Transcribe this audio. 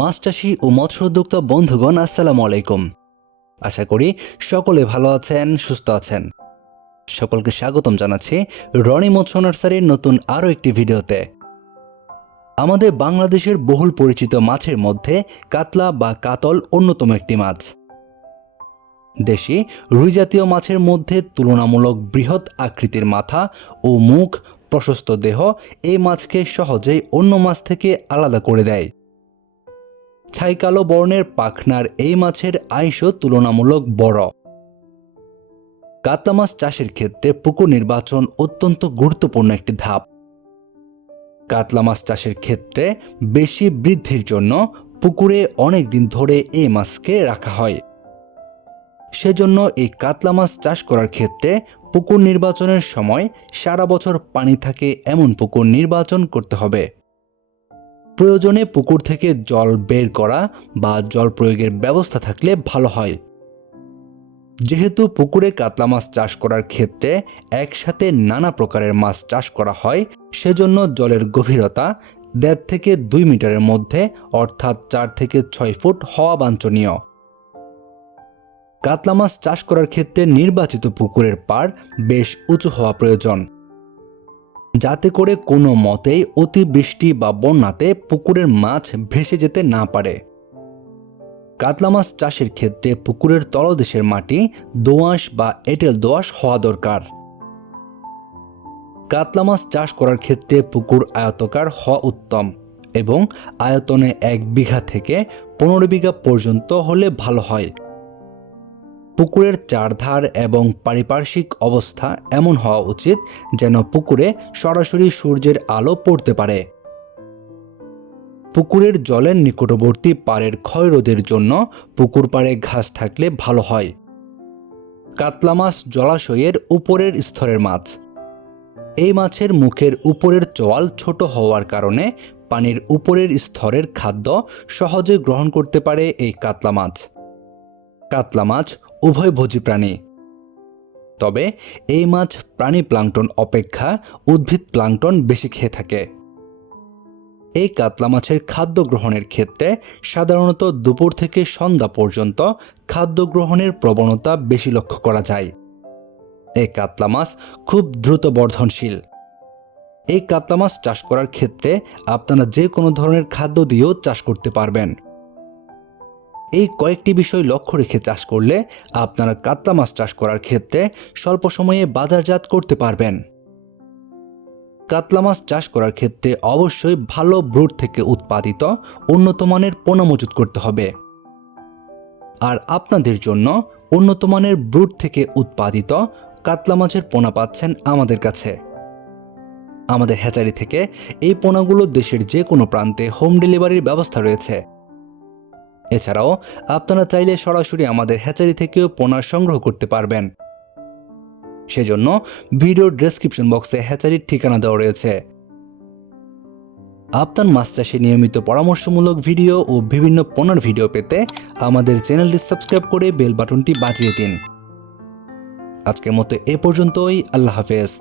মাছ ও মৎস্য উদ্যোক্তা বন্ধুগণ, আসসালামু আলাইকুম। আশা করি সকলে ভালো আছেন, সুস্থ আছেন। সকলকে স্বাগতম জানাচ্ছি রনি মৎস্য নার্সারির নতুন আরও একটি ভিডিওতে। আমাদের বাংলাদেশের বহুল পরিচিত মাছের মধ্যে কাতলা বা কাতল অন্যতম একটি মাছ। দেশি রুই জাতীয় মাছের মধ্যে তুলনামূলক বৃহৎ আকৃতির মাথা ও মুখ, প্রশস্ত দেহ এই মাছকে সহজেই অন্য মাছ থেকে আলাদা করে দেয়। ছাই কালো বর্ণের পাখনার এই মাছের আয়ুষও তুলনামূলক বড়। কাতলা মাছ চাষের ক্ষেত্রে পুকুর নির্বাচন অত্যন্ত গুরুত্বপূর্ণ একটি ধাপ। কাতলা মাছ চাষের ক্ষেত্রে বেশি বৃদ্ধির জন্য পুকুরে অনেক দিন ধরে এই মাছকে রাখা হয়। সেজন্য এই কাতলা মাছ চাষ করার ক্ষেত্রে পুকুর নির্বাচনের সময় সারা বছর পানি থাকে এমন পুকুর নির্বাচন করতে হবে। প্রয়োজনে পুকুর থেকে জল বের করা বা জল প্রয়োগের ব্যবস্থা থাকলে ভালো হয়। যেহেতু পুকুরে কাতলা মাছ চাষ করার ক্ষেত্রে একসাথে নানা প্রকারের মাছ চাষ করা হয়, সেজন্য জলের গভীরতা দেড় থেকে দুই মিটারের মধ্যে, অর্থাৎ চার থেকে ছয় ফুট হওয়া বাঞ্ছনীয়। কাতলা মাছ চাষ করার ক্ষেত্রে নির্বাচিত পুকুরের পাড় বেশ উঁচু হওয়া প্রয়োজন। যাতে করে কোনো মতেই অতিবৃষ্টি বা বন্যাতে পুকুরের মাছ ভেসে যেতে না পারে। কাতলা মাছ চাষের ক্ষেত্রে পুকুরের তলদেশের মাটি দোআঁশ বা এঁটেল দোআঁশ হওয়া দরকার। কাতলা মাছ চাষ করার ক্ষেত্রে পুকুর আয়তকার হওয়া উত্তম এবং আয়তনে এক বিঘা থেকে পনেরো বিঘা পর্যন্ত হলে ভালো হয়। পুকুরের চারধার এবং পারিপার্শ্বিক অবস্থা এমন হওয়া উচিত যেন পুকুরে সরাসরি সূর্যের আলো পড়তে পারে। পুকুরের জলের নিকটবর্তী পাড়ের ক্ষয়রোধের জন্য পুকুর পাড়ে ঘাস থাকলে ভালো হয়। কাতলা মাছ জলাশয়ের উপরের স্তরের মাছ। এই মাছের মুখের উপরের চোয়াল ছোট হওয়ার কারণে পানির উপরের স্তরের খাদ্য সহজে গ্রহণ করতে পারে এই কাতলা মাছ। কাতলা মাছ উভয়ভোজী প্রাণী। তবে এই মাছ প্রাণী প্লাঙ্কটন অপেক্ষা উদ্ভিদ প্লাঙ্কটন বেশি খেয়ে থাকে। এই কাতলা মাছের খাদ্য গ্রহণের ক্ষেত্রে সাধারণত দুপুর থেকে সন্ধ্যা পর্যন্ত খাদ্য গ্রহণের প্রবণতা বেশি লক্ষ্য করা যায়। এই কাতলা মাছ খুব দ্রুত বর্ধনশীল। এই কাতলা মাছ চাষ করার ক্ষেত্রে আপনারা যে কোনো ধরনের খাদ্য দিয়েও চাষ করতে পারবেন। এই কয়েকটি বিষয় লক্ষ্য রেখে চাষ করলে আপনারা কাতলা মাছ চাষ করার ক্ষেত্রে স্বল্প সময়ে বাজারজাত করতে পারবেন। কাতলা মাছ চাষ করার ক্ষেত্রে অবশ্যই ভালো ব্রুড থেকে উৎপাদিত উন্নত মানের পোনা মজুত করতে হবে। আর আপনাদের জন্য উন্নত মানের ব্রুড থেকে উৎপাদিত কাতলা মাছের পোনা পাচ্ছেন আমাদের কাছে। আমাদের হ্যাচারি থেকে এই পোনাগুলো দেশের যে কোনো প্রান্তে হোম ডেলিভারির ব্যবস্থা রয়েছে। এছাড়াও, আপনারা চাইলে সরাসরি আমাদের হ্যাচারি থেকেও পোনা সংগ্রহ করতে পারবেন। সেজন্য ভিডিও ডেসক্রিপশন বক্সে হ্যাচারির ঠিকানা দেওয়া রয়েছে। আপনার মাছ চাষে নিয়মিত পরামর্শমূলক ভিডিও ও বিভিন্ন পোনার ভিডিও পেতে আমাদের চ্যানেলটি সাবস্ক্রাইব করে বেল বাটনটি বাজিয়ে দিন। আজকের মতো এ পর্যন্তই, আল্লাহ হাফেজ।